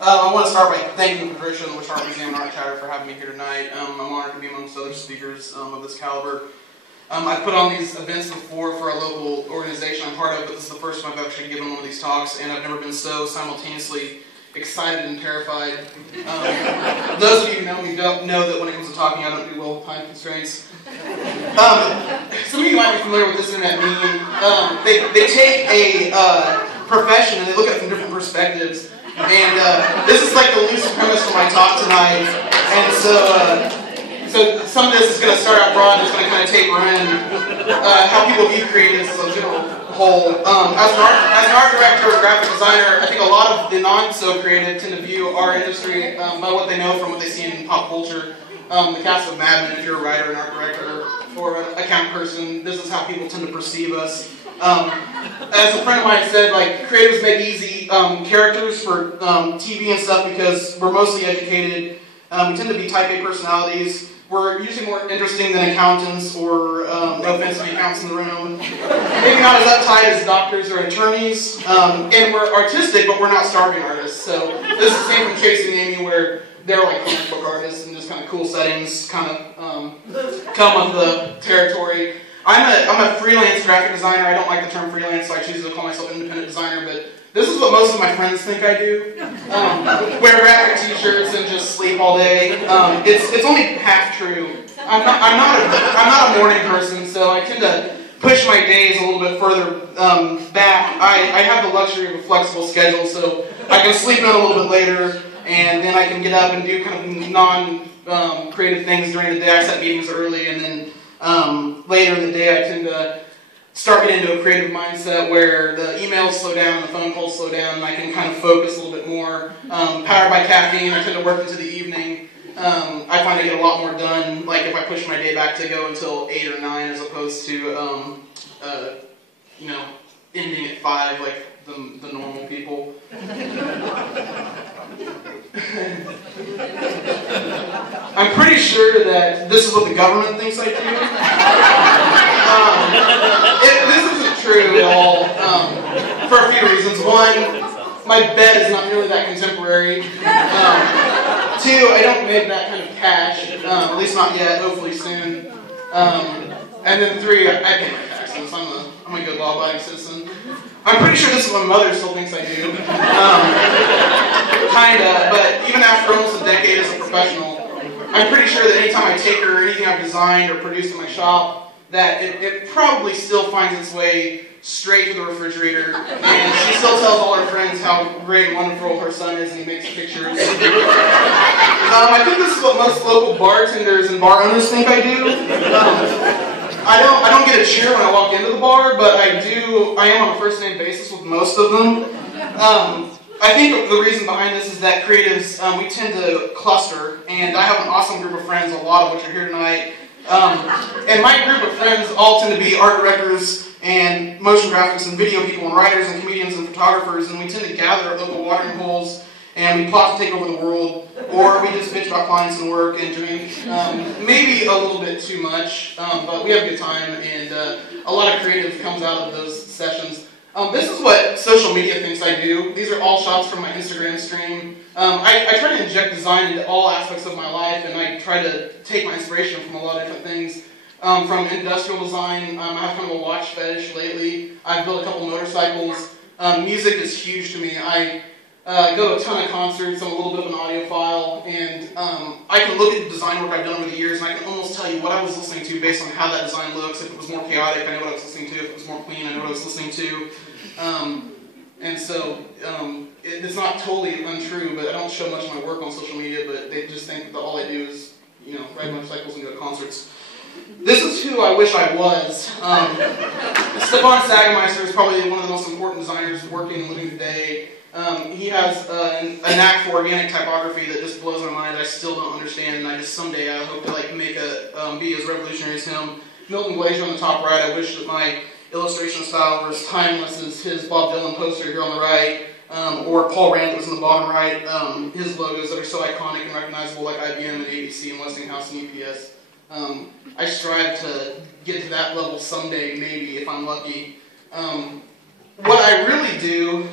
I want to start by thanking Patricia and the Wishart Museum and Art Chatter for having me here tonight. I'm honored to be amongst other speakers of this caliber. I've put on these events before for a local organization I'm part of, but this is the first time I've actually given one of these talks, and I've never been so simultaneously excited and terrified. Those of you who know me don't know that when it comes to talking, I don't do well with time constraints. Some of you might be familiar with this internet meme. They take a profession and they look at it from different perspectives. And this is like the loose premise for my talk tonight. And so some of this is going to start out broad and it's going to kind of taper in how people view creatives as a general whole. As an art director or graphic designer, I think a lot of the non-so-creative tend to view our industry by what they know from what they see in pop culture. The cast of Mad Men, if you're a writer, an art director, or an account person, this is how people tend to perceive us. As a friend of mine said, like, creatives make easy characters for TV and stuff because we're mostly educated. We tend to be type A personalities. We're usually more interesting than accountants or, no offense to the accountants in the room. Maybe not as uptight as doctors or attorneys. And we're artistic, but we're not starving artists. So this is the same from Chasing Amy, where they're like comic book artists and just kind of cool settings kind of come with the territory. I'm a freelance graphic designer. I don't like the term freelance, so I choose to call myself an independent designer, but this is what most of my friends think I do. Wear graphic t-shirts and just sleep all day. It's only half true. I'm not a morning person, so I tend to push my days a little bit further back. I have the luxury of a flexible schedule, so I can sleep in a little bit later, and then I can get up and do kind of non-creative things during the day. I set meetings early, and then later in the day I tend to start getting into a creative mindset where the emails slow down, the phone calls slow down, and I can kind of focus a little bit more. Powered by caffeine, I tend to work into the evening. I find I get a lot more done, like if I push my day back to go until 8 or 9 as opposed to, ending at 5 like the normal people. I'm pretty sure that this is what the government thinks I do. This isn't true at all, for a few reasons. One, my bed is not nearly that contemporary. Two, I don't make that kind of cash, at least not yet, hopefully soon. And then three, I pay my taxes. I'm a good law-abiding citizen. I'm pretty sure this is what my mother still thinks I do. Kinda, but even after almost a decade as a professional, I'm pretty sure that anytime I take her or anything I've designed or produced in my shop, that it probably still finds its way straight to the refrigerator, and she still tells all her friends how great and wonderful her son is, and he makes pictures. I think this is what most local bartenders and bar owners think I do. I don't get a cheer when I walk into the bar, but I am on a first name basis with most of them. I think the reason behind this is that creatives, we tend to cluster, and I have an awesome group of friends, a lot of which are here tonight. And my group of friends all tend to be art directors and motion graphics and video people and writers and comedians and photographers, and we tend to gather at local watering holes and we plot to take over the world, or we just bitch about clients and work and drink. Maybe a little bit too much, but we have a good time, and a lot of creative comes out of those sessions. This is what social media thinks I do. These are all shots from my Instagram stream. I try to inject design into all aspects of my life, and I try to take my inspiration from a lot of different things. From industrial design, I have kind of a watch fetish lately. I've built a couple motorcycles. Music is huge to me. I go to a ton of concerts. I'm a little bit of an audiophile, and I can look at the design work I've done over the years, and I can almost tell you what I was listening to based on how that design looks. If it was more chaotic, I know what I was listening to. If it was more clean, I know what I was listening to. And so it's not totally untrue, but I don't show much of my work on social media, but they just think that all I do is, ride motorcycles and go to concerts. This is who I wish I was. Stefan Sagemeister is probably one of the most important designers working and living today. He has a knack for organic typography that just blows my mind. I still don't understand, and I just someday I hope to make be as revolutionary as him. Milton Glaser on the top right. I wish that my illustration style were as timeless as his Bob Dylan poster here on the right, or Paul Rand that was in the bottom right. His logos that are so iconic and recognizable, like IBM and ABC and Westinghouse and UPS. I strive to get to that level someday, maybe, if I'm lucky. What I really do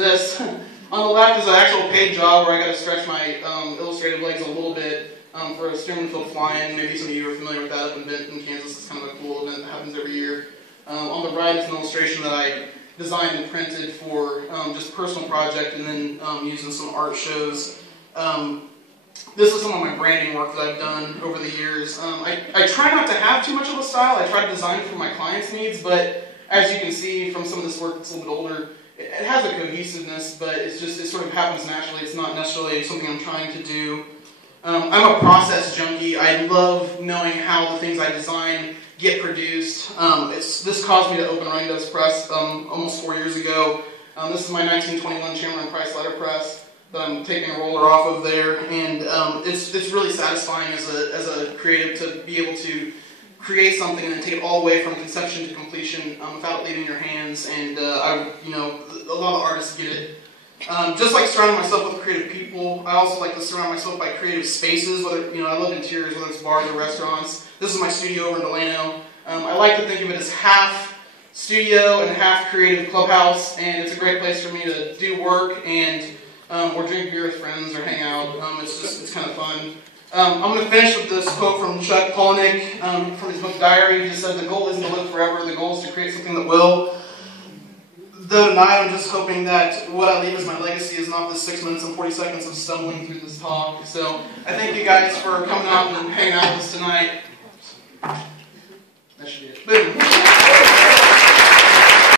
this. On the left is an actual paid job where I got to stretch my illustrative legs a little bit for a Streamfield fly-in. Maybe some of you are familiar with that up in Benton, Kansas. It's kind of a cool event that happens every year. On the right is an illustration that I designed and printed for just a personal project, and then using some art shows. This is some of my branding work that I've done over the years. I try not to have too much of a style. I try to design for my clients' needs, but as you can see from some of this work that's a little bit older, it has a cohesiveness, but it sort of happens naturally. It's not necessarily something I'm trying to do. I'm a process junkie. I love knowing how the things I design get produced. This caused me to open Running Doves Press almost 4 years ago. This is my 1921 Chandler and Price letterpress that I'm taking a roller off of there, and it's really satisfying as a creative to be able to create something and then take it all the way from conception to completion without leaving your hands. And a lot of artists get it. Just like surrounding myself with creative people, I also like to surround myself by creative spaces. Whether I love interiors, whether it's bars or restaurants. This is my studio over in Delano. I like to think of it as half studio and half creative clubhouse, and it's a great place for me to do work and or drink beer with friends or hang out. It's kind of fun. I'm going to finish with this quote from Chuck Palahniuk from his book Diary. He just said, "The goal isn't to live forever, the goal is to create something that will." Though tonight I'm just hoping that what I leave as my legacy is not the 6 minutes and 40 seconds of stumbling through this talk. So I thank you guys for coming out and hanging out with us tonight. That should be it. Boom.